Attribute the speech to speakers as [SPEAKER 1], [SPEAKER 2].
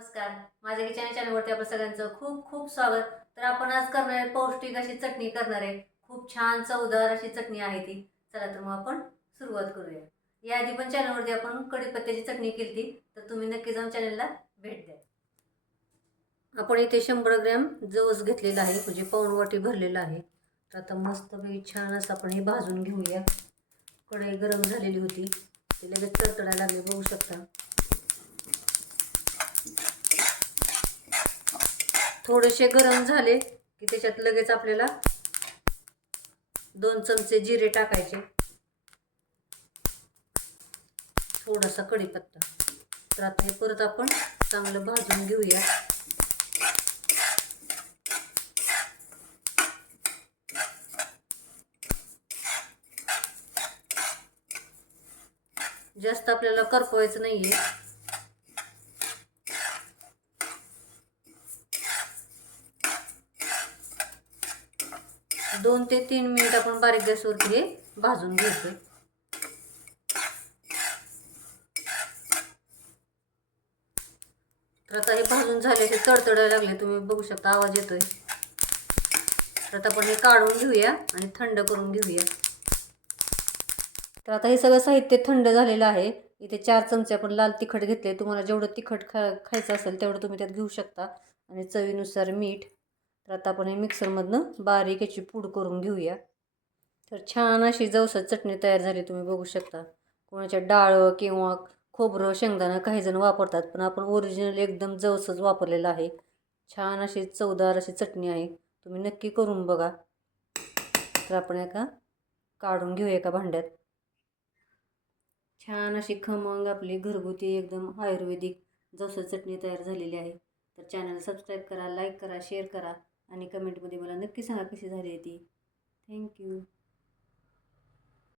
[SPEAKER 1] नमस्कार. माझ्या किचन चॅनलवरती आपलं सगळ्यांचं खूप खूप स्वागत. तर आपण आज करणार आहे पौष्टिक अशी चटणी करणार आहे. खूप छान चवदार अशी चटणी आहे ती. चला तर मग आपण सुरुवात करूया. याआधी पण चॅनलवरती आपण कढीपत्त्याची चटणी केली तर तुम्ही नक्की जाऊन चॅनलला भेट द्या. आपण इथे शंभर ग्रॅम जवस घेतलेला आहे. म्हणजे पाऊण वाटी भरलेला आहे. तर आता मस्त छान असं आपण हे भाजून घेऊया. कढई गरम झालेली होती. ते लगेच तडतडायला लागले बघू शकता. थोडेसे गरम झाले की त्याच्यात लगेच आपल्याला दोन चमचे जिरे टाकायचे. थोडासा कढीपत्ता. तर आता हे परत आपण चांगलं भाजून घेऊया. जास्त आपल्याला करपवायचं नाही आहे दोन ते तीन मिनिट आपण बारीक गॅसवरती हे भाजून घ्यायचं तर आता हे भाजून झाले हे तडतडायला लागले तुम्ही बघू शकता आवाज येतोय. तर आता आपण हे काढून घेऊया आणि थंड करून घेऊया. तर आता हे सगळं साहित्य थंड झालेलं आहे. इथे चार चमचे आपण लाल तिखट घेतले. तुम्हाला जेवढं तिखट खा खायचं असेल तेवढं तुम्ही त्यात घेऊ शकता. आणि चवीनुसार मीठ तर आता आपण हे मिक्सरमधनं बारीक याची पूड करून घेऊया. तर छान अशी जवसत चटणी तयार झाली तुम्ही बघू शकता. कोणाच्या डाळ किंवा खोबरं शेंगदाणं काही जण वापरतात पण आपण ओरिजिनल एकदम जवसच वापरलेलं आहे. छान अशी चवदार अशी चटणी आहे. तुम्ही नक्की करून बघा. तर आपण एका काढून घेऊ एका भांड्यात. छान अशी खमंग आपली घरगुती एकदम आयुर्वेदिक जवसं चटणी तयार झालेली आहे. तर चॅनल सबस्क्राईब करा लाईक करा शेअर करा. आणि कमेंटमध्ये मला नक्की सांगा कशी झाली आहे ती. थँक्यू